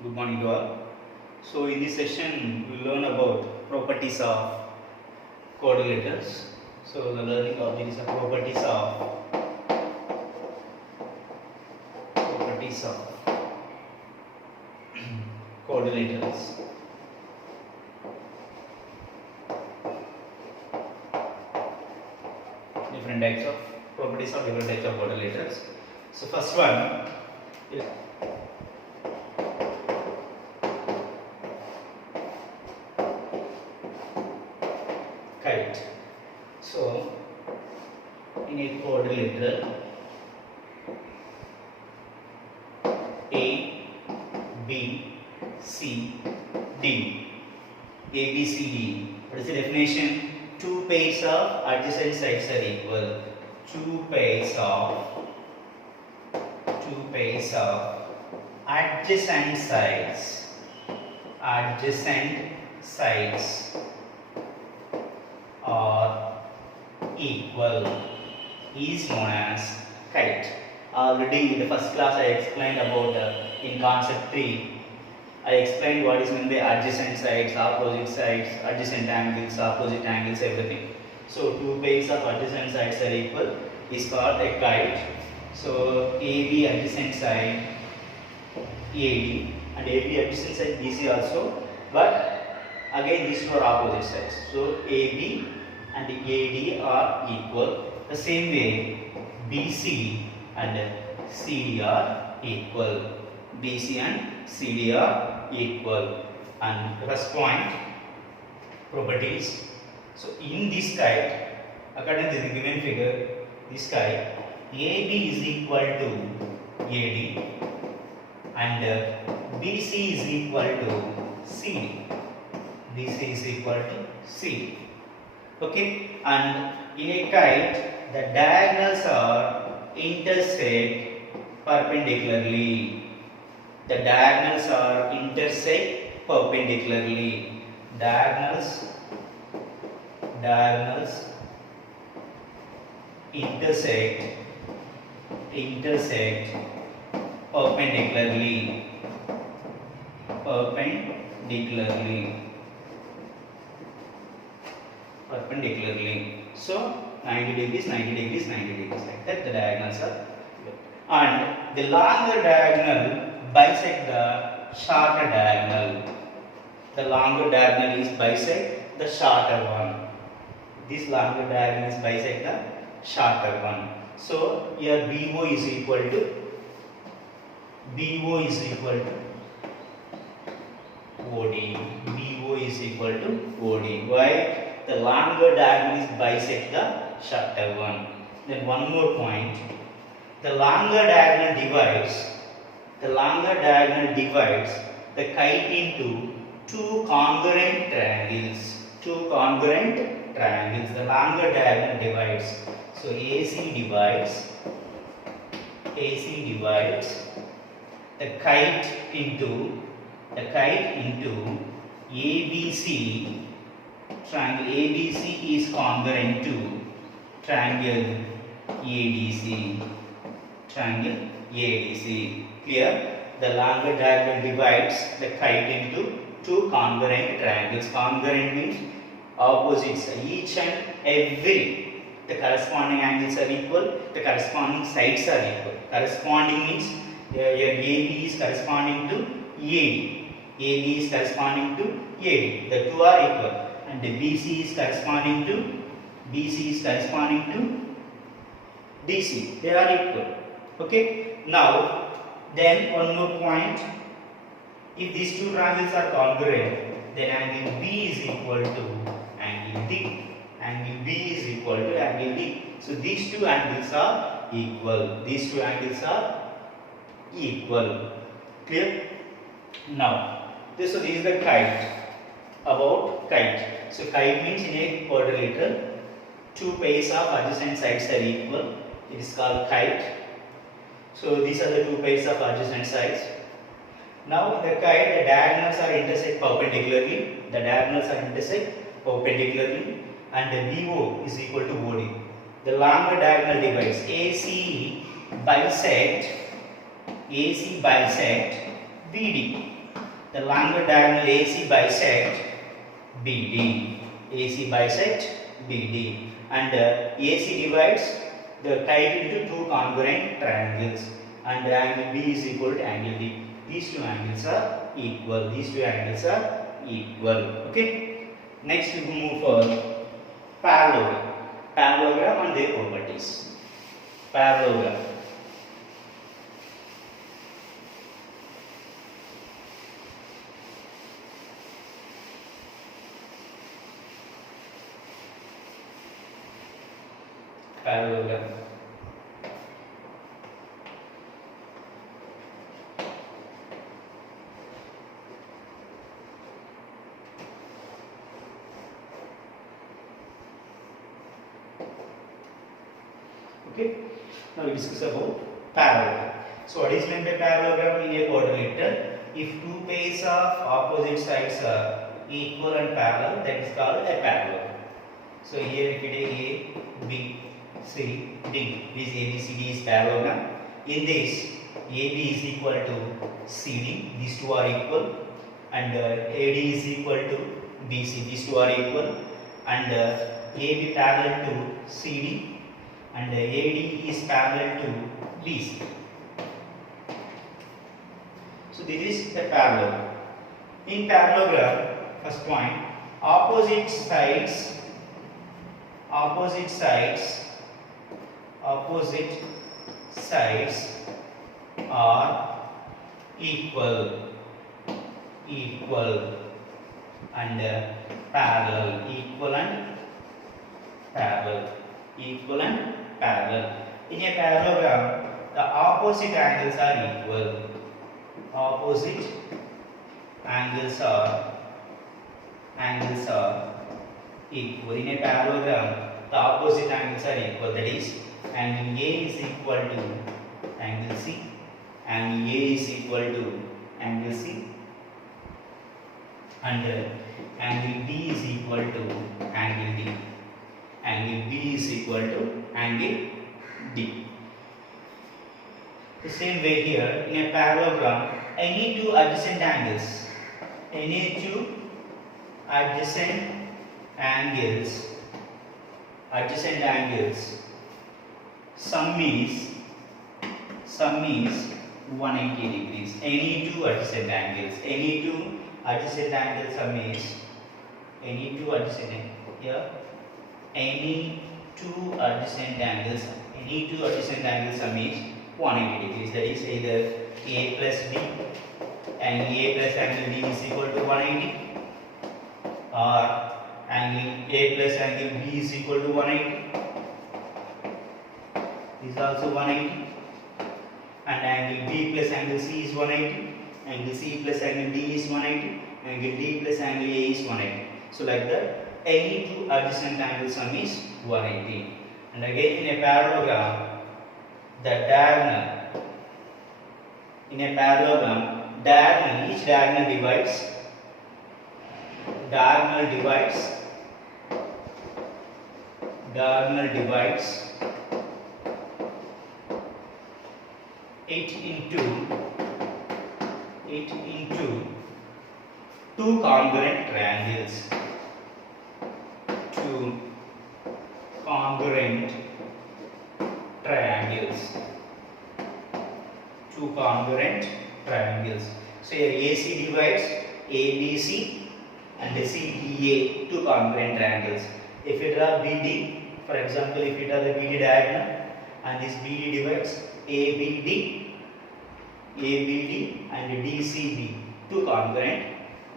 Good morning to all. So in this session we will learn about properties of coordinators. So the learning of these are properties of coordinators. Different types of properties of different types of coordinators. So first one is kite. So in a quadrilateral A, B, C, D. A, B, C, D. What is the definition? Two pairs of adjacent sides are equal. Two pairs of adjacent sides are equal is known as kite. Already in the first class I explained about in concept 3 I explained what is meant by adjacent sides, opposite sides, adjacent angles, opposite angles, everything. So two pairs of adjacent sides are equal is called a kite. So AB adjacent side AD and AB adjacent side BC also, but again these two are opposite sides. So AB and AD are equal. The same way BC and CD are equal. BC and CD are equal. And first point, properties. So in this kite, according to the given figure, this kite AB is equal to AD and BC is equal to CD. BC is equal to CD. Okay, and in a kite, the diagonals are intersect perpendicularly. The diagonals are intersect perpendicularly. Diagonals intersect perpendicularly. So 90 degrees, 90 degrees, 90 degrees, like that the diagonals are. And the longer diagonal bisect the shorter diagonal. The longer diagonal is bisect the shorter one. This longer diagonal is bisect the shorter one. So here BO is equal to OD. BO is equal to OD. Why? The longer diagonal is bisect the shorter one. Then one more point. The longer diagonal divides the kite into two congruent triangles. The longer diagonal divides. So AC divides the kite into ABC. Triangle ABC is congruent to triangle ADC. Clear? The longer diagonal divides the kite into two congruent triangles. Congruent means opposites. Each and every the corresponding angles are equal. The corresponding sides are equal. Corresponding means your AB is corresponding to AD. AB is corresponding to AD. The two are equal. And the BC is corresponding to DC. They are equal. Okay. Now, then one more point. If these two triangles are congruent, then angle B is equal to angle D. Angle B is equal to angle D. So these two angles are equal. Clear? Now, this is the kite. About kite. So kite means in a quadrilateral, two pairs of adjacent sides are equal. It is called kite. So these are the two pairs of adjacent sides. Now the kite, the diagonals are intersect perpendicularly. And the BO is equal to OD. The longer diagonal divides. AC bisect BD. the longer diagonal AC bisect BD. AC bisect BD, and AC divides the kite into two congruent triangles, and angle B is equal to angle D. These two angles are equal. These two angles are equal. Okay. Next we move for parallelogram. Parallelogram and their properties. Parallelogram. Parallelogram. Okay. Now we discuss about parallelogram. So what is meant by parallelogram in a quadrilateral? If two pairs of opposite sides are equal and parallel, that is called a parallelogram. So here if we take A, B, C, D, this ABCD is parallelogram. In this, AB is equal to CD, these two are equal, and AD is equal to BC, these two are equal, and AB parallel to CD, and AD is parallel to BC. So this is a parallelogram. In parallelogram, first point, opposite sides are equal and parallel. In a parallelogram, the opposite angles are equal. Opposite angles are equal. In a parallelogram, the opposite angles are equal. That is, angle A is equal to angle C, angle A is equal to angle C, and angle B is equal to angle D. Angle B is equal to angle D. The same way here, in a parallelogram, any two adjacent angles, sum is 180 degrees. Any two adjacent angles sum is any two adjacent angles sum is 180 degrees. That is either A plus B, angle A plus angle D is equal to 180, or angle A plus angle B is equal to 180. This is also 180, and angle B plus angle C is 180, angle C plus angle D is 180, angle D plus angle A is 180. So like that, any two adjacent angle sum is 180. And again, in a parallelogram, each diagonal divides it into two congruent triangles. Two congruent triangles. So here AC divides ABC and CDA, two congruent triangles. If you draw BD, for example, if you draw the BD diagonal, and this BD divides ABD and DCB, two congruent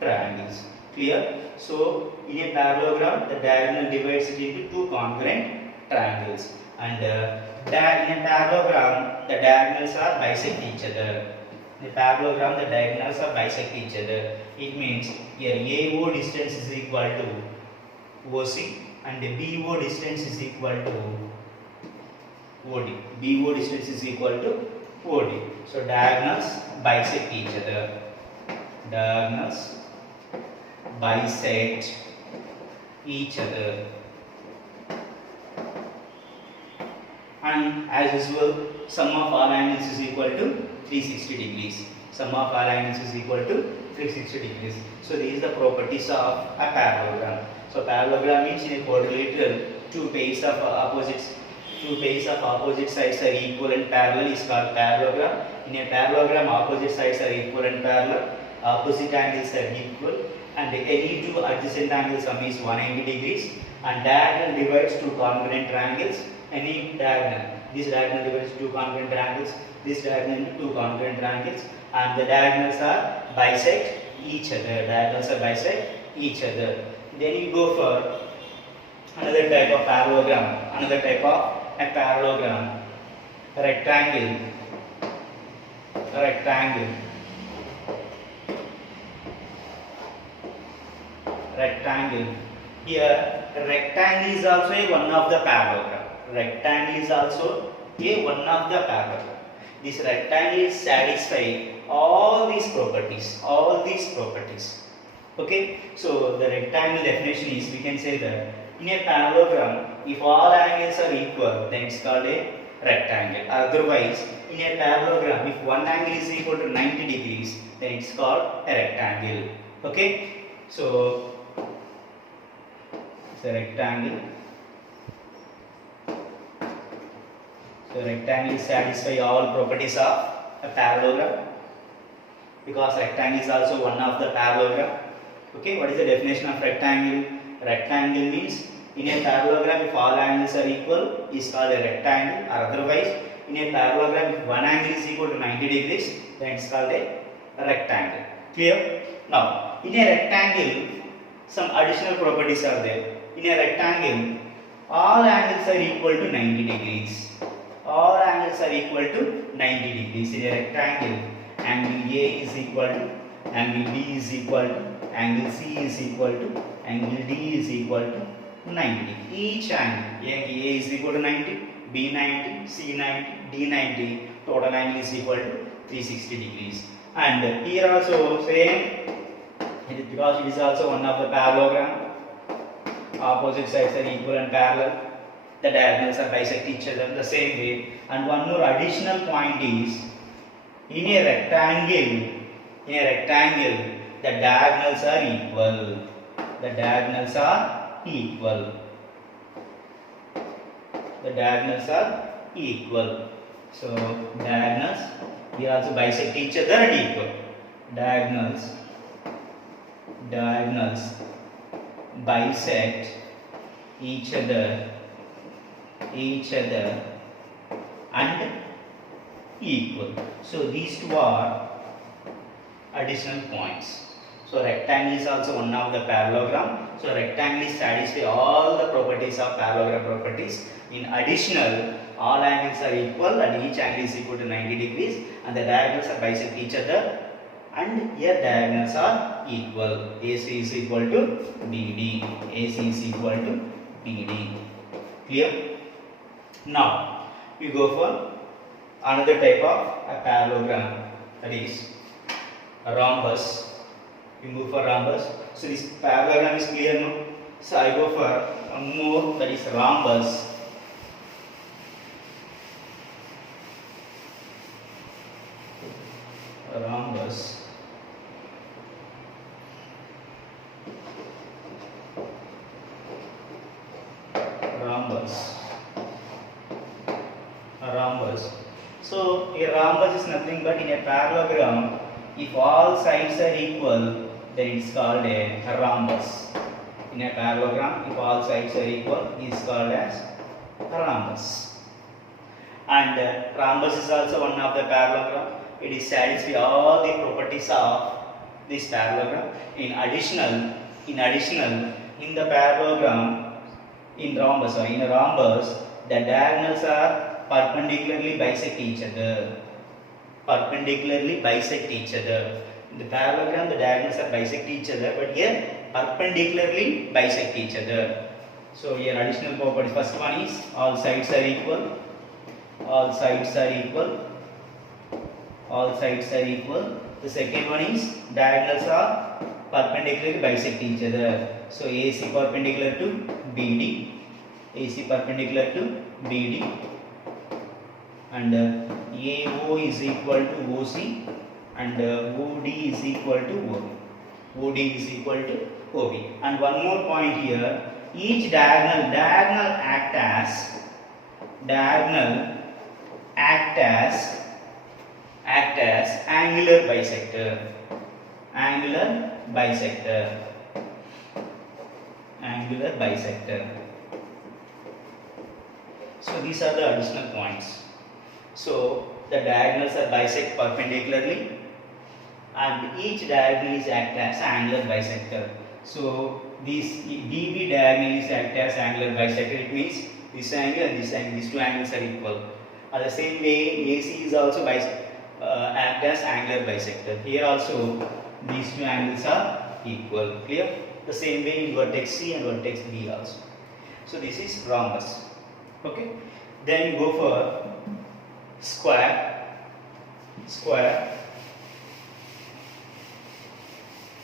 triangles. Clear? So in a parallelogram, the diagonal divides it into two congruent triangles, and in a parallelogram, the diagonals are bisect each other. In a parallelogram, the diagonals are bisect each other. It means here AO distance is equal to OC, and BO distance is equal to OD. BO distance is equal to OD. So diagonals bisect each other. And as usual, sum of all angles is equal to 360 degrees. Sum of all angles is equal to 360 degrees. So these are the properties of a parallelogram. So parallelogram means in a quadrilateral, two pairs of opposite sides are equal and parallel is called parallelogram. In a parallelogram, opposite sides are equal and parallel, opposite angles are equal, and any two adjacent angles sum is 180 degrees, and diagonal divides two congruent triangles. Any diagonal, this diagonal divides two congruent triangles, this diagonal into two congruent triangles, and the diagonals are bisect each other. Then you go for another type of parallelogram, rectangle. Here rectangle is also one of the parallelogram. This rectangle is satisfy all these properties. Okay, so the rectangle definition is, we can say that in a parallelogram, if all angles are equal, then it's called a rectangle. Otherwise, in a parallelogram, if one angle is equal to 90 degrees, then it's called a rectangle. Okay, so it's a rectangle. So rectangle satisfy all properties of a parallelogram, because rectangle is also one of the parallelogram. Okay, what is the definition of rectangle? Rectangle means in a parallelogram, if all angles are equal, is called a rectangle. Or otherwise, in a parallelogram, if one angle is equal to 90 degrees, then it's called a rectangle. Clear? Now, in a rectangle, some additional properties are there. In a rectangle, all angles are equal to 90 degrees. In a rectangle, angle A is equal to, angle B is equal to, angle C is equal to, angle D is equal to 90. Each angle, A is equal to 90, B 90, C 90, D 90, total angle is equal to 360 degrees. And here also same, because it is also one of the parallelogram, opposite sides are equal and parallel, the diagonals are bisect each other the same way. And one more additional point is, in a rectangle, the diagonals are equal. So diagonals, we also bisect each other and equal. Diagonals bisect each other and equal. So these two are additional points. So rectangle is also one of the parallelogram. So rectangle satisfies all the properties of parallelogram properties. In additional, all angles are equal and each angle is equal to 90 degrees, and the diagonals are bisect each other, and here diagonals are equal. AC is equal to BD. Clear? Now we go for another type of a parallelogram, that is a rhombus. We move for rhombus. So this parallelogram is clear now. So I go for a more, that is rhombus. So a rhombus is nothing but, in a parallelogram, if all sides are equal, then it's called a rhombus. In a parallelogram, if all sides are equal, is called as a rhombus. And rhombus is also one of the parallelogram. It is satisfy all the properties of this parallelogram. In additional, in the parallelogram, in a rhombus, the diagonals are perpendicularly bisect each other. In the parallelogram, the diagonals are bisect each other, but here perpendicularly bisect each other. So here additional properties. First one is all sides are equal. The second one is diagonals are perpendicularly bisect each other. So AC perpendicular to BD, and AO is equal to OC and OD is equal to OB. OD is equal to OB. And one more point here, each diagonal act as angular bisector. So these are the additional points. So the diagonals are bisect perpendicularly and each diagonal is act as angular bisector. So this DB diagonal is act as angular bisector. It means this angle and this angle, these two angles are equal. The same way AC is also act as angular bisector. Here also these two angles are equal. Clear? The same way in vertex C and vertex B also. So this is rhombus. Okay. Then go for square.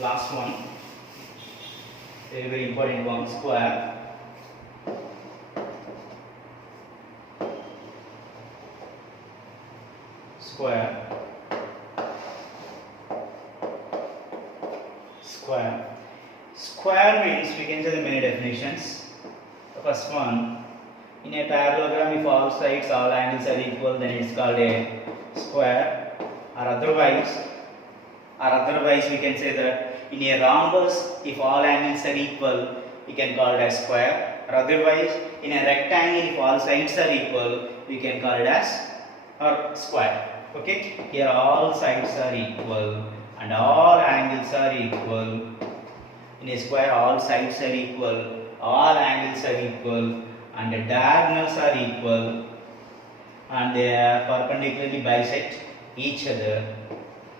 Last one. Very, very important one. Square. Square means we can say the many definitions. The first one, in a parallelogram, if all sides, all angles are equal, then it's called a square. Or otherwise we can say that in a rhombus, if all angles are equal, we can call it as square. Or otherwise, in a rectangle, if all sides are equal, we can call it as square. Okay, here all sides are equal and all angles are equal. In a square, all sides are equal, all angles are equal, and the diagonals are equal, and they are perpendicularly bisect each other.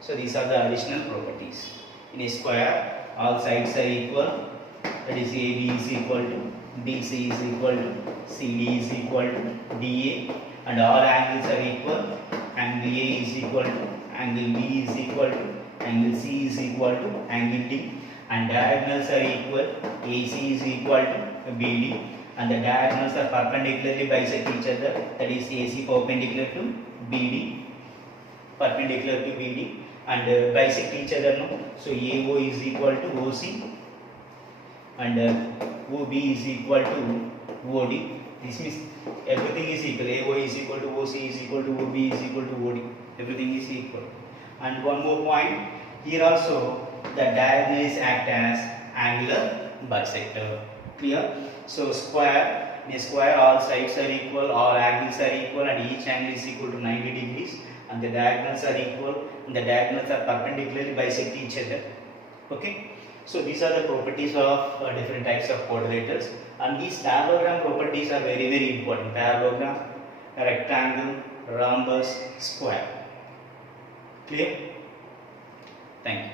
So these are the additional properties. In a square, all sides are equal, that is AB is equal to BC is equal to CD is equal to DA, and all angles are equal. Angle A is equal to angle B is equal to angle C is equal to angle D, and diagonals are equal. AC is equal to BD, and the diagonals are perpendicularly bisect each other, that is AC perpendicular to BD, and bisect each other. No? So AO is equal to OC and OB is equal to OD. This means everything is equal. AO is equal to OC is equal to OB is equal to OD. Everything is equal. And one more point, here also the diagonals act as angular bisector. Clear? So square, in a square all sides are equal, all angles are equal, and each angle is equal to 90 degrees, and the diagonals are equal, and the diagonals are perpendicularly bisect each other. Okay? So these are the properties of different types of quadrilaterals, and these parallelogram properties are very, very important. Parallelogram, rectangle, rhombus, square. Clear? Thank you.